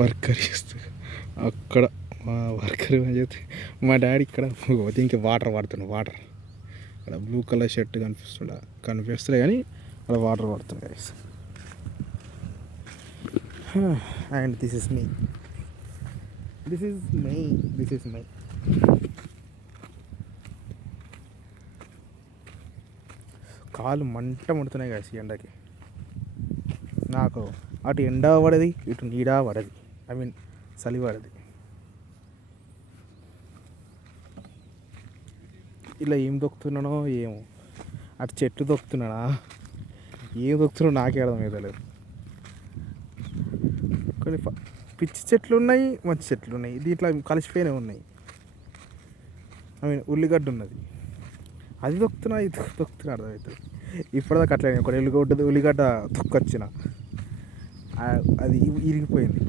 Worker చేస్తూ అక్కడ మా వర్కర్ అని చెప్తే మా డాడీ ఇక్కడ దీనికి వాటర్ వాడుతున్నాడు. వాటర్ ఇక్కడ బ్లూ కలర్ షర్ట్ కనిపిస్తుంది కానీ అక్కడ వాటర్ వాడుతున్నాడు guys. And this is my కాలు మంట ముడుతున్నాయి గైస్ ఈ ఎండకి. నాకు అటు ఎండ పడది, ఇటు నీడ పడది, చలి పడది. ఇలా ఏం దొక్కుతున్నానో ఏమో, అటు చెట్టు దొక్కుతున్నానా ఏం దొక్కుతున్నానో నాకే అర్థమవుతలేదు. కొన్ని పిచ్చి చెట్లు ఉన్నాయి, మంచి చెట్లు ఉన్నాయి, దీంట్లో కలిసిపోయినవి ఉన్నాయి. ఉల్లిగడ్డ ఉన్నది, అది దొక్కుతున్నా, ఇది దొక్కుతున్నా అర్థమవుతుంది. ఇప్పటిదాకా అట్లా ఒక ఉల్లిగడ్డ తొక్కొచ్చిన, అది ఇరిగిపోయింది.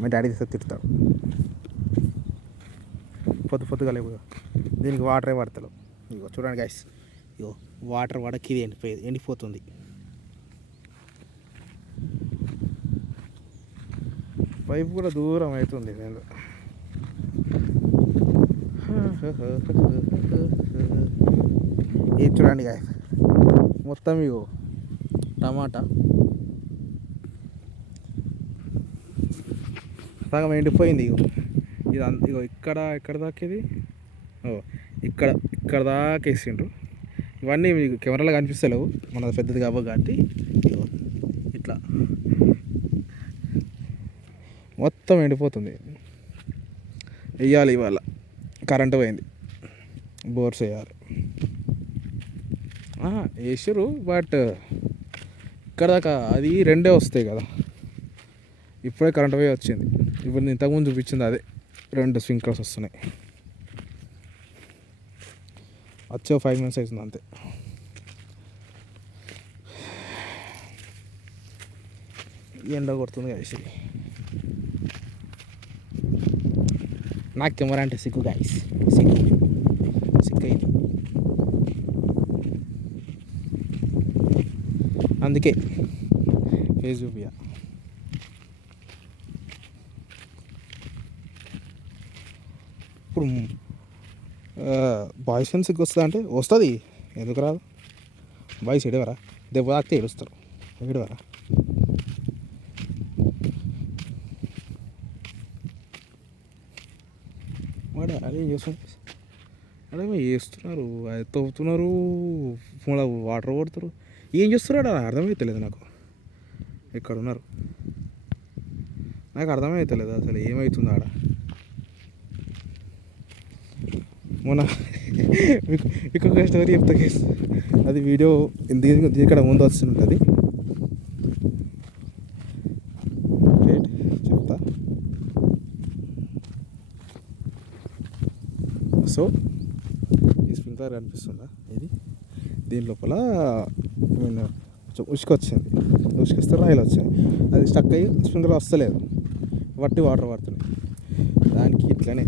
మా డాడీ తీస్తే తిడతాడు, పొద్దుగా లేవు దీనికి వాటరే పడతాడు. ఇగో చూడండి గైస్, ఇగో వాటర్ పడకి ఇది ఎండిపోతుంది. పైపు కూడా దూరం అవుతుంది. నేను ఇది చూడండి గైస్, మొత్తం ఇగో టమాటా సగం ఎండిపోయింది. ఇగో ఇక్కడ దాకా ఇది ఇక్కడ దాకా వేసిండ్రు. ఇవన్నీ మీకు కెమెరాలో కనిపిస్తలేవు, మన పెద్దది కాబట్టి ఇట్లా మొత్తం ఎండిపోతుంది. వేయాలి, ఇవాళ కరెంటు పోయింది, బోర్స్ వేయాలి. వేసారు బట్ ఇక్కడ దాకా అది రెండే వస్తాయి కదా. ఇప్పుడే కరెంట్ పోయి వచ్చింది. ఇప్పుడు ఇంతకుముందు చూపించింది అదే 2 స్ప్రింక్లర్స్ వస్తున్నాయి. వచ్చే 5 minutes అవుతుంది అంతే. ఎండ కొడుతుంది గైస్. నాకు కెమెరా అంటే సిగ్గు గైస్, సిగ్గు అయింది. అందుకే ఫేస్ చూపియా. ఇప్పుడు బాయ్స్ ఫ్రెండ్స్కి వస్తుందా అంటే వస్తుంది, ఎందుకు రాదు. బాయ్స్ ఏడవరా, దెబ్బ తాకితే ఏడుస్తారు, ఏడవరా. వాడు అదే చేస్తున్నారు, అదే వేస్తున్నారు, అది తవ్వుతున్నారు, వాటర్ కొడుతారు, ఏం చేస్తున్నాడు అని అర్థమవుతలేదు నాకు. ఇక్కడ ఉన్నారు, నాకు అర్థమవుతలేదు అసలు ఏమవుతుంది ఆడ. మొన్న మీకు ఒక స్టోరీ చెప్తా కేసు, అది వీడియో ఇక్కడ ముందు వస్తుంటుంది, చెప్తా. సో ఈ స్ప్రింక్లర్ కనిపిస్తుందా, ఇది దీని లోపల కొంచెం ఉసుక వచ్చింది, ఉసుకొస్తే రాయిలు వచ్చింది, అది స్టక్ అయ్యి స్ప్రింక్లర్ వస్తలేదు, వట్టి వాటర్ పడుతున్నాయి. దానికి ఇట్లనే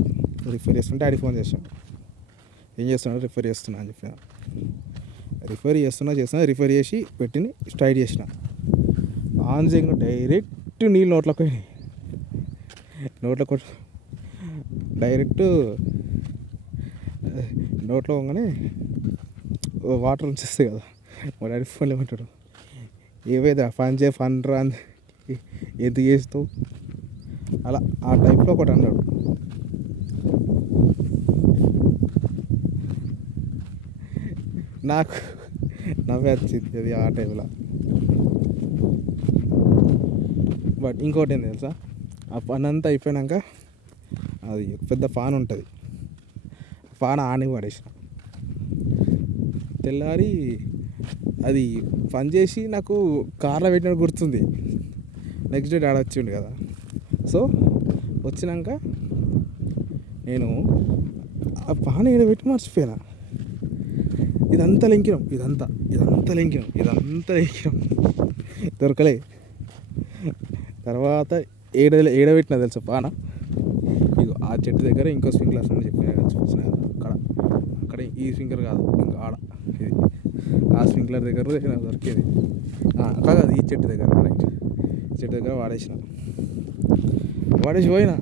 రిఫర్ చేస్తుంటే డాడీ ఫోన్ చేసాను, ఏం చేస్తున్నాడు, రిఫర్ చేస్తున్నా అని చెప్పిన. రిఫర్ రిఫర్ చేసి పెట్టిని స్ట్రైట్ చేసిన, ఆన్ చేయగా డైరెక్ట్ నీళ్ళు నోట్లోకి పోయినాయి. డైరెక్ట్ నోట్లో పోగానే వాటర్ వచ్చేస్తాయి కదా. మా డాడీ ఫోన్ ఏమంటాడు, ఏవైతే ఫన్ రా ఎందుకు చేస్తావు అలా, ఆ టైప్లో ఒకటి అన్నాడు. నాకు నవ్వే వచ్చింది అది ఆ టైంలో. బట్ ఇంకోటి ఏంది తెలుసా, ఆ పని అంతా అయిపోయాక అది పెద్ద ఫ్యాన్ ఉంటుంది, ఫ్యాన్ ఆని పడేసిన. తెల్లారి అది పని చేసి నాకు కార్లో పెట్టినట్టు గుర్తుంది. నెక్స్ట్ డే డాడీ వచ్చిండు కదా. సో వచ్చినాక నేను ఆ ఫ్యాన్ ఈడ పెట్టి మర్చిపోయినా. ఇదంతా లెంకినాం దొరకలే. తర్వాత ఏడబెట్టినా తెలుసా పాన, ఇక ఆ చెట్టు దగ్గర ఇంకో స్ప్రింక్లర్స్ అని చెప్పిన చూసిన, అక్కడ ఈ స్ప్రింక్లర్ కాదు, ఇంకా ఆడ ఇది ఆ స్ప్రింక్లర్ దగ్గర నాకు దొరికేది. కాదు ఈ చెట్టు దగ్గర, రైట్, ఈ చెట్టు దగ్గర వాడేసి పోయినా.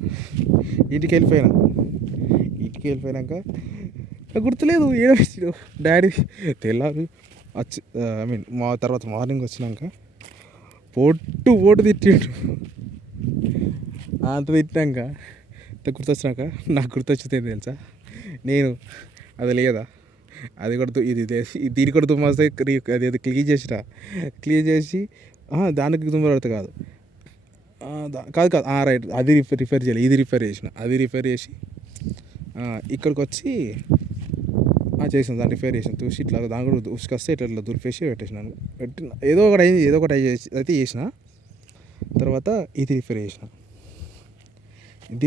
ఇంటికి వెళ్ళిపోయినాక గుర్తులేదు ఏడో డాడీ తెల్లారి వచ్చి ఐ మీన్ మా తర్వాత మార్నింగ్ వచ్చినాక పోటు తిట్టిండు. అంత తిట్టినాక గుర్తొచ్చినాక నాకు గుర్తొచ్చింది ఏంటి తెలుసా, నేను అది లేదా అది కూడా దీని కూడా తుమ్మస్తే అది క్లీన్ చేసి దానికి తుమ్మ పడితే కాదు రైట్, అది రిపేర్ చేయాలి, ఇది రిపేర్ చేసి ఇక్కడికి వచ్చి చేసాను. దాన్ని రిపేర్ చేసాను, చూసి ఇట్లా దాని కూడా ఉసుకొస్తే ఇట్లా దులిపేసి పెట్టేసినాను. ఏదో ఒకటి అయితే చేసిన. తర్వాత ఇది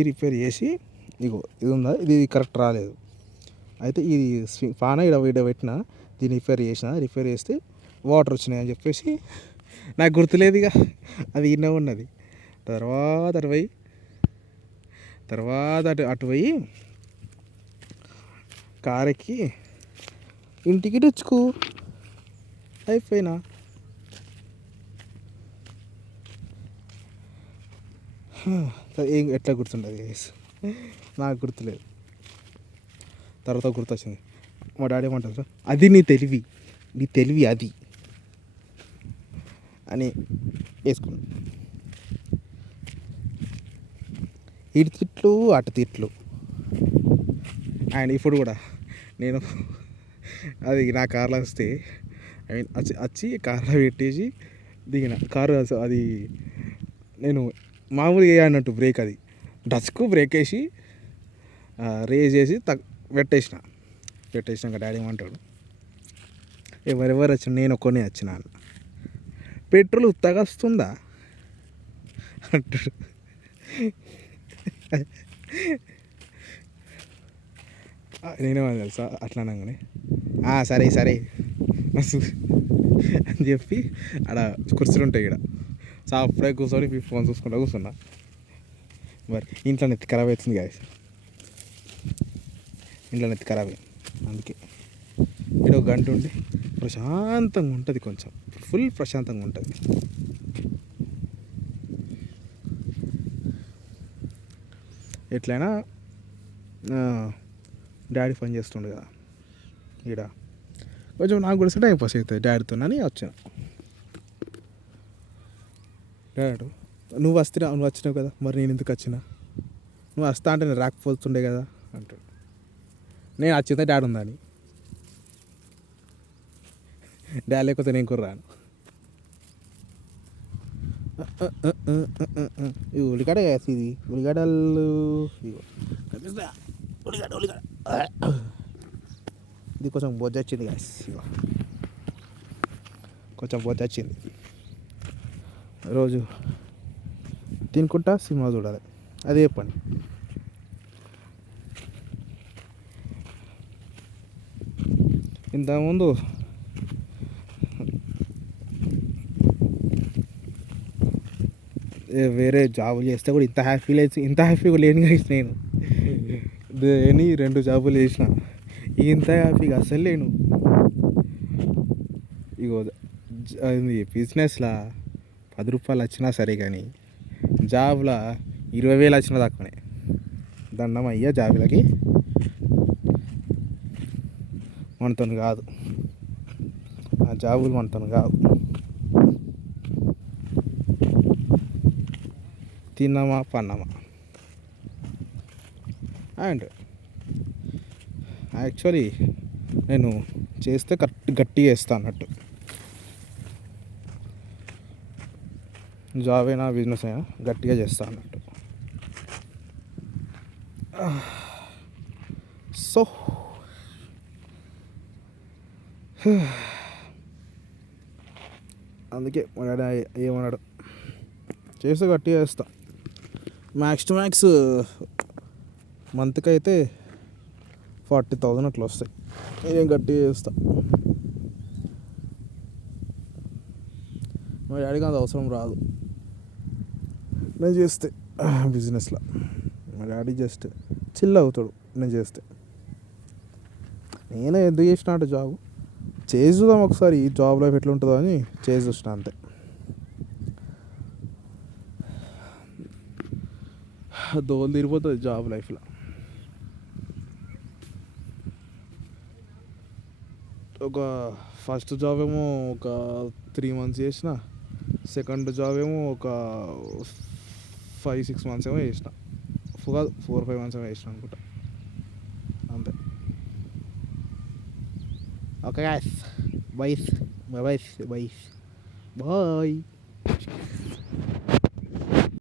రిపేర్ చేసి ఇగో ఇది ఉందా, ఇది కరెక్ట్ రాలేదు. అయితే ఇది పాన ఇక్కడ పెట్టిన, దీన్ని రిపేర్ చేస్తే వాటర్ వచ్చినాయి అని చెప్పేసి నాకు గుర్తులేదు. ఇక అది ఇన్న ఉన్నది. తర్వాత అటు పోయి కారెక్కి ఇంటికి తెచ్చుకో అయిపోయినా. ఎట్లా గుర్తుండదు నాకు గుర్తులేదు. తర్వాత గుర్తొచ్చింది, మా డాడీ ఏమంటారు, అది నీ తెలివి అది అని వేసుకున్నాను. ఇటు తిట్లు అటు తిట్లు. అండ్ ఇప్పుడు కూడా నేను అది నా కార్లో వస్తే ఐ మీన్ వచ్చి కార్లో పెట్టేసి దిగిన. కారు అది నేను మామూలుగా అన్నట్టు బ్రేక్, అది డచ్కు బ్రేక్ వేసి రేస్ చేసి పెట్టేసినాక డాడీ ఏమంటాడు, ఎవరెవరు వచ్చిన నేను ఒక్కనే వచ్చిన, పెట్రోల్ ఉత్తగా వస్తుందా అంటాడు. నేనేమో తెలుసా అట్లా అనగానే సరే అని చెప్పి ఆడ కుర్చీలు ఉంటాయి, ఇక్కడ సాఫ్ట్వేర్ కూర్చొని ఫోన్ చూసుకుంటా కూర్చున్నా. మరి ఇంట్లో నెత్తి ఖరాబ్ అవుతుంది గాయస్, అందుకే ఇక్కడ ఒక గంట ఉండి ప్రశాంతంగా ఉంటుంది, కొంచెం ఫుల్ ప్రశాంతంగా ఉంటుంది. ఎట్లయినా డాడీ పని చేస్తుండే కదా ఇక్కడ, కొంచెం నాకు కూడా టైం పాస్ అవుతుంది డాడీతో అని వచ్చాను. డాడీ నువ్వు వచ్చినావు కదా, మరి నేను ఎందుకు వచ్చినా, నువ్వు వస్తా అంటే నేను రాకపోతుండే కదా అంటాడు. నేను వచ్చిందే డాడీ ఉందని, డాడీ లేకపోతే నేను కూడా రాను. ఉల్లిగడ్డ ఇది ఉల్లిగడ్డలు, ఉల్లిగడ్డ ఇది కొంచెం బొజ్జ వచ్చింది గాయస్, కొంచెం బొజ్జ వచ్చింది. రోజు తినుకుంటా సినిమా చూడాలి, అదే పని. ఇంతకుముందు వేరే జాబులు చేస్తే కూడా ఇంత హ్యాపీగా లేని గాయస్. నేను 2 జాబులు చేసిన, ఇంత హ్యాపీగా అసలు లేను. ఇగో బిజినెస్లో 10 రూపాయలు వచ్చినా సరే కానీ జాబ్లో 20,000 వచ్చినా తక్కువనే. దండం అయ్యా జాబులకి, మనతో కాదు ఆ జాబులు, మనతో కాదు. తిన్నామా పన్నామా. అండ్ యాక్చువల్లీ నేను చేస్తే గట్టిగా వేస్తాను అన్నట్టు, జాబ్ అయినా బిజినెస్ అయినా గట్టిగా చేస్తాను అన్నట్టు. సో అందుకే మా డాడీ ఏమన్నాడు, చేస్తే గట్టిగా చేస్తా. మ్యాక్స్ టు మ్యాక్స్ మంత్కి అయితే 40,000 అట్లా వస్తాయి. నేను గట్టిగా చేస్తా. మా డాడీకి అంత అవసరం రాదు నేను చేస్తే బిజినెస్లో. మా డాడీ జస్ట్ చిల్ అవుతాడు నేను చేస్తే. నేను ఎందుకు చేసిన అంటే జాబు చేసి చూద్దాం ఒకసారి ఈ జాబ్ లైఫ్ ఎట్లా ఉంటుందో అని చేసి చూసిన అంతే. దోలు తీరిపోతుంది జాబ్ లైఫ్లో. ఒక ఫస్ట్ జాబ్ ఏమో ఒక 3 months చేసిన, సెకండ్ జాబ్ ఏమో ఒక 5-6 months ఏమో చేసిన, 4-5 months ఏమో చేసిన అనుకుంటా అంతే. Okay guys, bye bye bye.